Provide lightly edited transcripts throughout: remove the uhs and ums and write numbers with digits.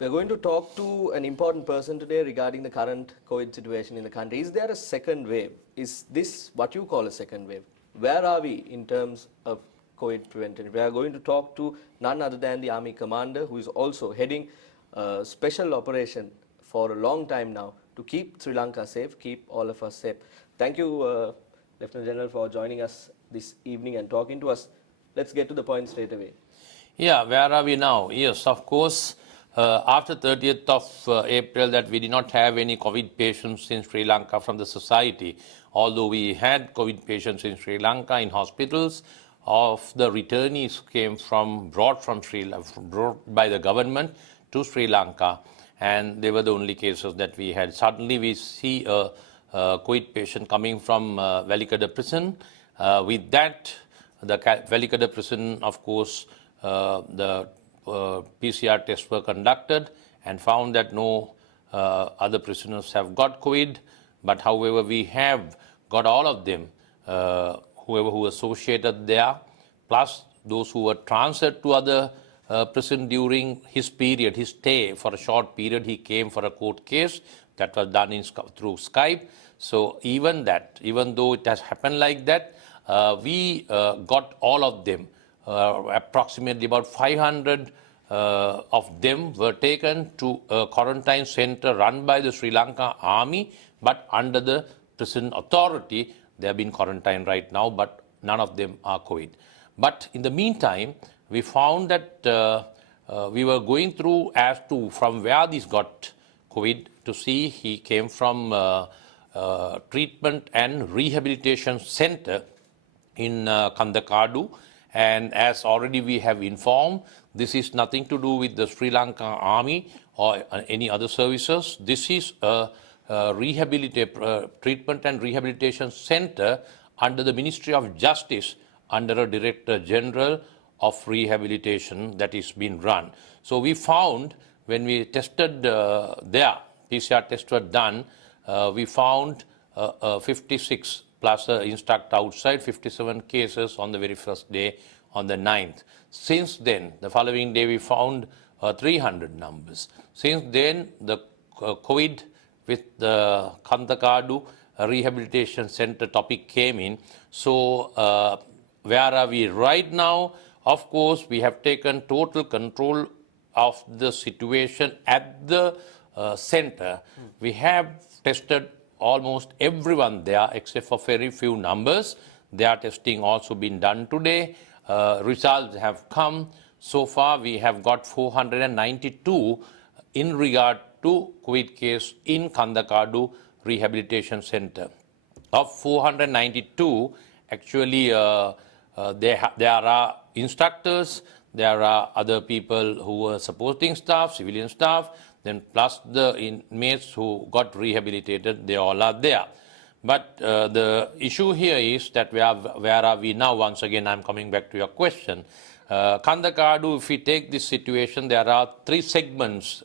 We're going to talk to an important person today regarding the current COVID situation in the country. Is there a second wave? Is this what you call a second wave? Where are we in terms of COVID prevention? We are going to talk to none other than the Army Commander, who is also heading a special operation for a long time now to keep Sri Lanka safe, keep all of us safe. Thank you, Lieutenant General, for joining us this evening and talking to us. Let's get to the point straight away. Yeah, where are we now? Yes, of course. After 30th of April that we did not have any COVID patients in Sri Lanka from the society, although we had COVID patients in Sri Lanka in hospitals. Of the returnees came brought by the government to Sri Lanka, and they were the only cases that we had. Suddenly we see a COVID patient coming from Velikada prison. With that, the Velikada prison, of course, the PCR tests were conducted and found that no other prisoners have got COVID. But however, we have got all of them, whoever who associated there, plus those who were transferred to other prison during his stay for a short period. He came for a court case that was done through Skype. So even though it has happened like that, we got all of them. Approximately about 500 of them were taken to a quarantine center run by the Sri Lanka Army, but under the prison authority. They have been quarantined right now, but none of them are COVID. But in the meantime, we found that we were going through as to from where these got COVID to see he came from treatment and rehabilitation center in Kandakadu. And as already we have informed, this is nothing to do with the Sri Lanka Army or any other services. This is a treatment and rehabilitation center under the Ministry of Justice, under a Director General of Rehabilitation that is being run. So we found when we tested there, PCR tests were done, we found 56 plus an instructor outside, 57 cases on the very first day, on the 9th. Since then, the following day, we found 300 numbers. Since then, the COVID with the Kandakadu Rehabilitation Center topic came in. So where are we right now? Of course, we have taken total control of the situation at the center. We have tested almost everyone there except for very few numbers. Their testing also been done today. Results have come. So far we have got 492 in regard to COVID case in Kandakadu Rehabilitation Center. Of 492, actually there are instructors, there are other people who are supporting staff, civilian staff, then plus the inmates who got rehabilitated, they all are there. But the issue here is that where are we now? Once again, I'm coming back to your question. Kandakadu, if we take this situation, there are three segments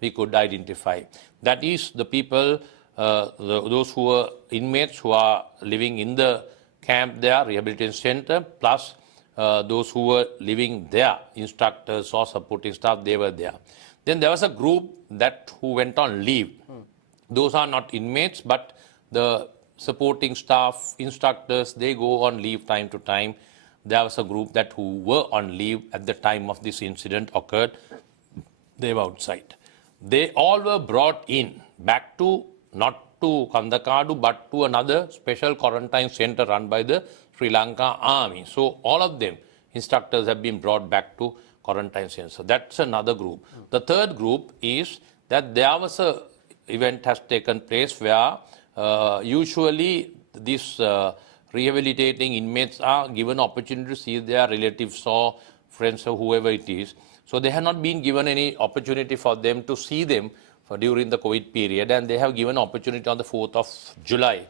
we could identify. That is the people, those who are inmates who are living in the camp there, rehabilitation center, plus those who were living there, instructors or supporting staff, they were there. Then there was a group who went on leave. Those are not inmates, but the supporting staff, instructors, they go on leave time to time. There was a group who were on leave at the time of this incident occurred. They were outside. They all were brought in back to, not to Kandakadu, but to another special quarantine center run by the Sri Lanka Army. So all of them, instructors, have been brought back to quarantine center. So that's another group. The third group is that there was a event has taken place where usually these rehabilitating inmates are given opportunity to see their relatives or friends or whoever it is. So they have not been given any opportunity for them to see them during the COVID period, and they have given opportunity on the 4th of July.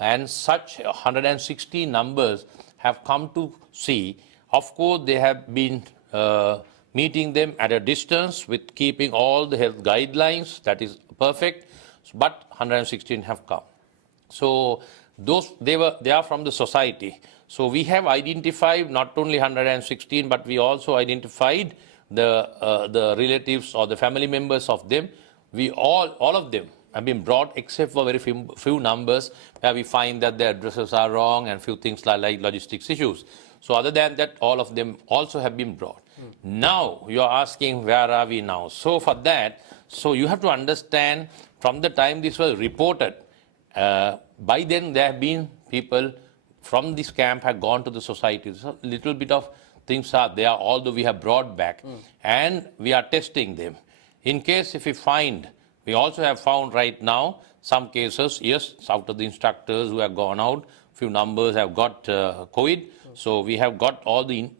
And such 160 numbers have come to see. Of course, they have been meeting them at a distance with keeping all the health guidelines. That is perfect. But 116 have come. So they are from the society. So we have identified not only 116, but we also identified the relatives or the family members of them. We all of them have been brought, except for very few numbers where we find that their addresses are wrong and few things like logistics issues. So other than that, all of them also have been brought. Now you are asking, where are we now? So for that, so you have to understand, from the time this was reported, by then there have been people from this camp have gone to the society. So little bit of things are there, although we have brought back, and we are testing them. In case if we find, we also have found right now some cases, yes, out of the instructors who have gone out, few numbers have got COVID. So we have got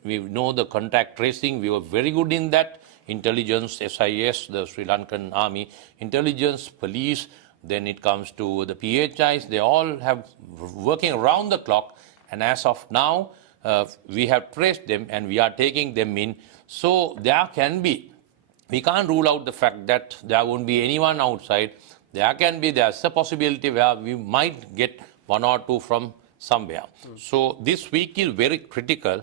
we know the contact tracing. We were very good in that. Intelligence, SIS, the Sri Lankan Army, intelligence, police, then it comes to the PHIs. They all have working around the clock. And as of now, we have traced them and we are taking them in. So there can be, we can't rule out the fact that there won't be anyone outside. There's a possibility where we might get one or two from somewhere. So this week is very critical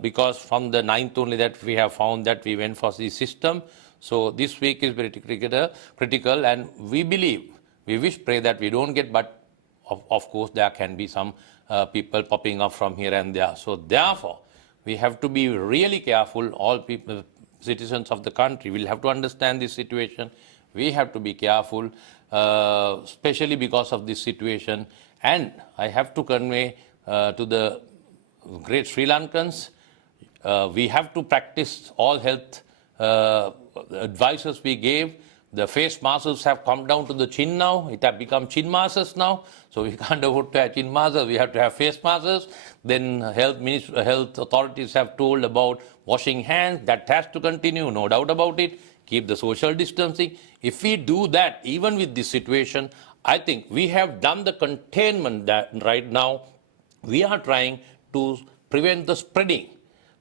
because from the 9th only that we have found that we went for the system. So this week is very critical, and we believe, we pray that we don't get, but of course there can be some people popping up from here and there. So therefore, we have to be really careful. All people, citizens of the country, will have to understand this situation. We have to be careful, especially because of this situation. And I have to convey to the great Sri Lankans, we have to practice all health advices we gave. The face masks have come down to the chin now. It have become chin masks now. So we can't afford to have chin masks. We have to have face masks. Then health authorities have told about washing hands. That has to continue, no doubt about it. Keep the social distancing. If we do that, even with this situation, I think we have done the containment that right now. We are trying to prevent the spreading.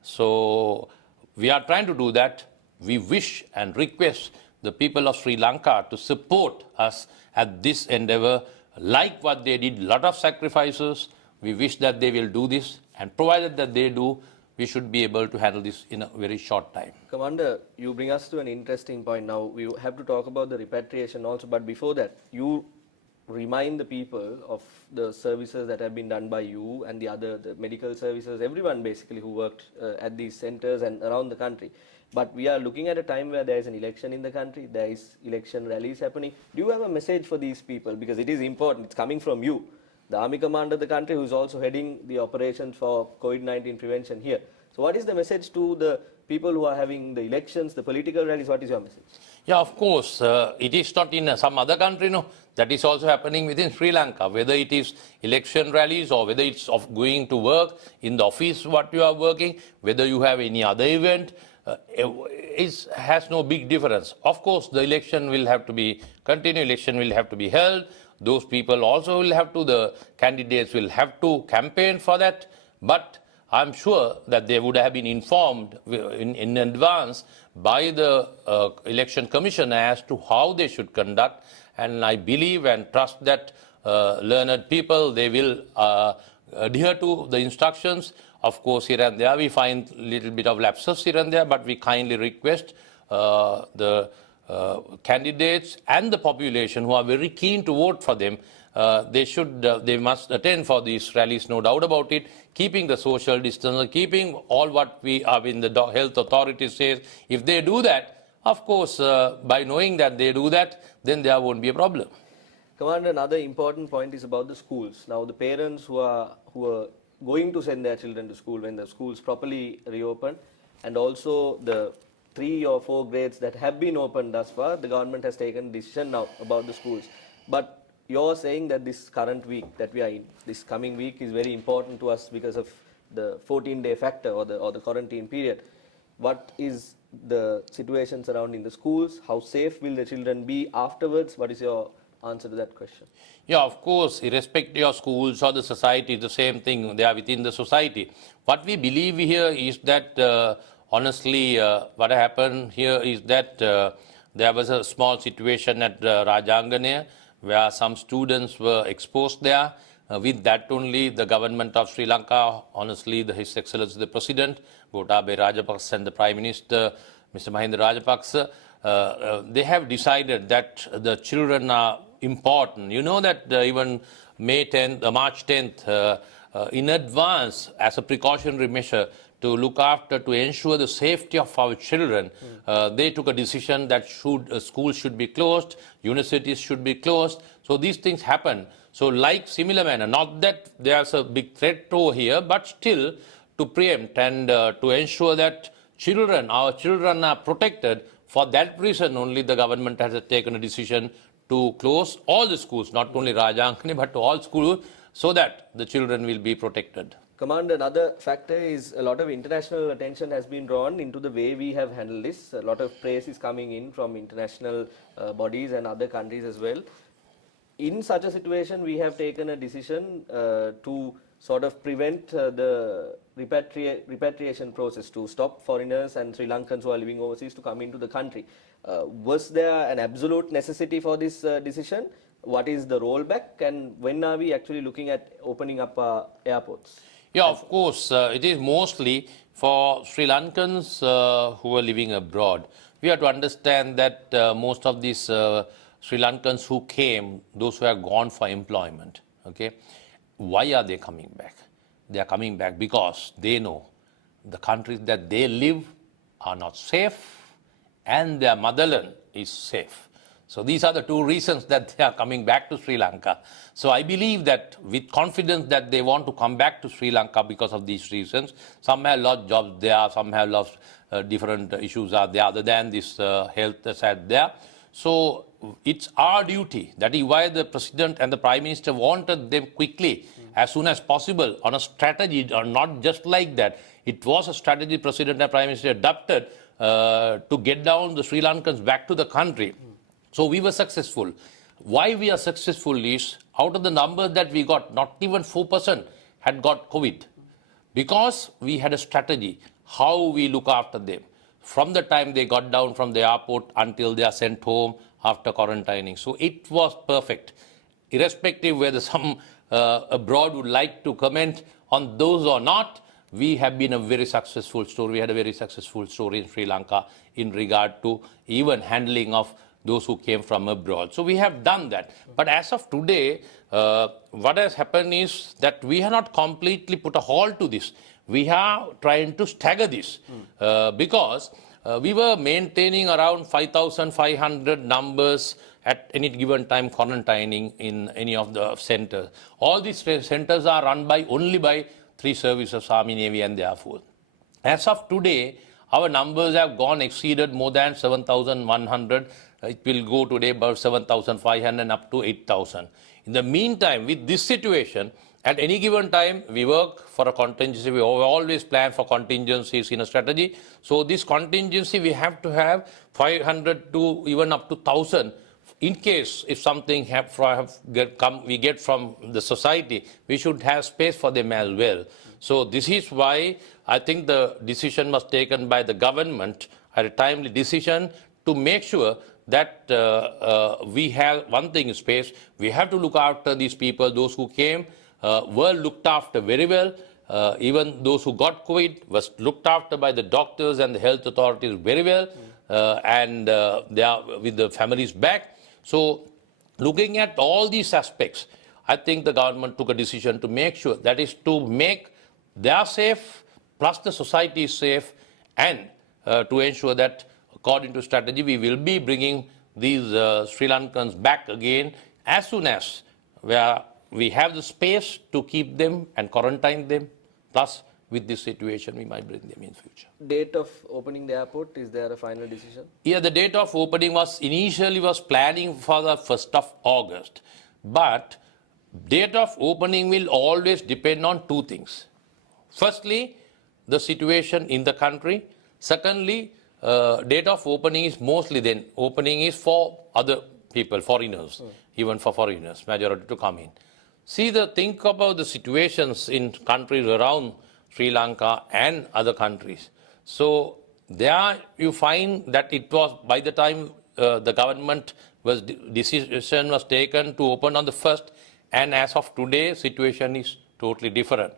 So we are trying to do that. We wish and request the people of Sri Lanka to support us at this endeavor, like what they did, lot of sacrifices. We wish that they will do this, and provided that they do, we should be able to handle this in a very short time. Commander, you bring us to an interesting point now. We have to talk about the repatriation also, but before that, you remind the people of the services that have been done by you and the medical services, everyone basically who worked at these centers and around the country. But we are looking at a time where there is an election in the country, there is election rallies happening. Do you have a message for these people? Because it is important, it's coming from you, the army commander of the country, who is also heading the operations for COVID-19 prevention here. So what is the message to the people who are having the elections, the political rallies? What is your message? Yeah, of course, it is not in some other country, no. That is also happening within Sri Lanka, whether it is election rallies or whether it's of going to work in the office, what you are working, whether you have any other event, it has no big difference. Of course, the election will have to be continued, election will have to be held. Those people also will have to, the candidates will have to campaign for that. But I'm sure that they would have been informed in advance by the election commission as to how they should conduct. And I believe and trust that learned people, they will adhere to the instructions. Of course, here and there we find a little bit of lapses here and there, but we kindly request the candidates and the population who are very keen to vote for them, they must attend for these rallies, no doubt about it, keeping the social distance, keeping all what we are in the health authorities says. If they do that, of course, by knowing that they do that, then there won't be a problem. Commander, another important point is about the schools. Now, the parents who are going to send their children to school when the schools properly reopen, and also the 3 or 4 grades that have been opened thus far, the government has taken a decision now about the schools. But you're saying that this current week that we are in, this coming week, is very important to us because of the 14-day factor or the quarantine period. What is the situation surrounding the schools? How safe will the children be afterwards? What is your answer to that question? Yeah, of course, irrespective of schools or the society, the same thing, they are within the society. What we believe here is that, honestly, what happened here is that there was a small situation at Rajanganaya where some students were exposed there. With that only, the government of Sri Lanka, honestly, His Excellency the President, Gotabaya Rajapaksa, and the Prime Minister, Mr. Mahinda Rajapaksa, they have decided that the children are important. You know that even March 10th, in advance, as a precautionary measure, to look after, to ensure the safety of our children, they took a decision that schools should be closed, universities should be closed. So these things happen. So like similar manner, not that there's a big threat over here, but still to preempt and to ensure that our children are protected. For that reason only the government has taken a decision to close all the schools, not only Rajankani, but all schools, so that the children will be protected. Commander, another factor is a lot of international attention has been drawn into the way we have handled this. A lot of praise is coming in from international bodies and other countries as well. In such a situation, we have taken a decision to sort of prevent the repatriation process, to stop foreigners and Sri Lankans who are living overseas to come into the country. Was there an absolute necessity for this decision? What is the rollback, and when are we actually looking at opening up our airports? Yeah, of course, it is mostly for Sri Lankans who are living abroad. We have to understand that most of these Sri Lankans who came, those who have gone for employment, okay, why are they coming back? They are coming back because they know the countries that they live are not safe and their motherland is safe. So these are the two reasons that they are coming back to Sri Lanka. So I believe that with confidence that they want to come back to Sri Lanka because of these reasons. Some have lost jobs there, some have lost different issues are there other than this health asset there. So it's our duty. That is why the President and the Prime Minister wanted them quickly, as soon as possible, on a strategy, or not just like that. It was a strategy President and Prime Minister adopted to get down the Sri Lankans back to the country. So we were successful. Why we are successful is, out of the numbers that we got, not even 4% had got COVID. Because we had a strategy, how we look after them. From the time they got down from the airport until they are sent home after quarantining. So it was perfect. Irrespective whether some abroad would like to comment on those or not, we have been a very successful story. We had a very successful story in Sri Lanka in regard to even handling of those who came from abroad. So we have done that. But as of today, what has happened is that we have not completely put a halt to this. We are trying to stagger this because we were maintaining around 5,500 numbers at any given time quarantining in any of the centers. All these centers are run only by 3 services, Army, Navy and the Air Force. As of today, our numbers have exceeded more than 7,100. It will go today about 7,500 and up to 8,000. In the meantime, with this situation, at any given time, we work for a contingency. We always plan for contingencies in a strategy. So this contingency, we have to have 500 to even up to 1,000. In case if something we get from the society, we should have space for them as well. So this is why I think the decision was taken by the government, a timely decision, to make sure that we have one thing in space. We have to look after these people. Those who came were looked after very well. Even those who got COVID was looked after by the doctors and the health authorities very well. And they are with the families back. So looking at all these aspects, I think the government took a decision to make sure, that is to make they are safe, plus the society is safe, and to ensure that according to strategy, we will be bringing these Sri Lankans back again as soon as we have the space to keep them and quarantine them. Plus, with this situation, we might bring them in future. Date of opening the airport, is there a final decision? Yeah, the date of opening was initially planning for the 1st of August. But date of opening will always depend on 2 things. Firstly, the situation in the country. Secondly, date of opening is mostly then, opening is for other people, foreigners, even for foreigners, majority to come in. See, think about the situations in countries around Sri Lanka and other countries. So there you find that it was by the time the government decision was taken to open on the 1st, And as of today, situation is totally different.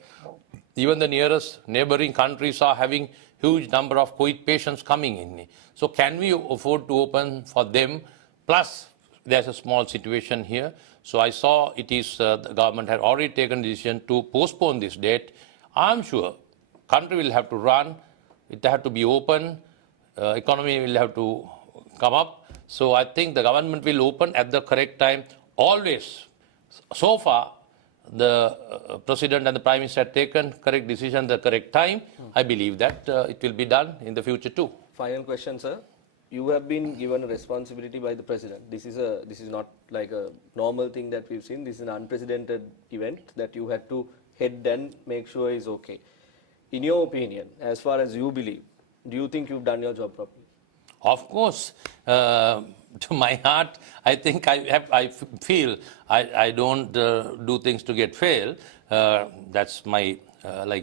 Even the nearest neighboring countries are having huge number of COVID patients coming in. So can we afford to open for them? Plus, there's a small situation here. So I saw it is the government had already taken a decision to postpone this date. I'm sure country will have to run. It have to be open. Economy will have to come up. So I think the government will open at the correct time. Always. So far, the President and the Prime Minister have taken correct decision at the correct time. I believe that it will be done in the future too. Final question, sir. You have been given a responsibility by the President. This is not like a normal thing that we've seen. This is an unprecedented event that you had to head and make sure is okay. In your opinion, as far as you believe, do you think you've done your job properly? Of course, to my heart, I think I feel I don't do things to get failed. That's my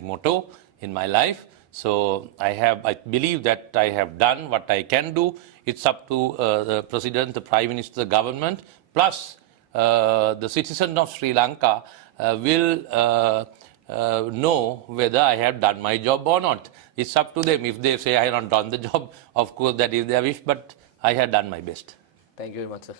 motto in my life. So I believe that I have done what I can do. It's up to the President, the Prime Minister, the government, plus the citizens of Sri Lanka will know whether I have done my job or not. It's up to them. If they say I have not done the job, of course that is their wish, but I have done my best. Thank you very much, sir.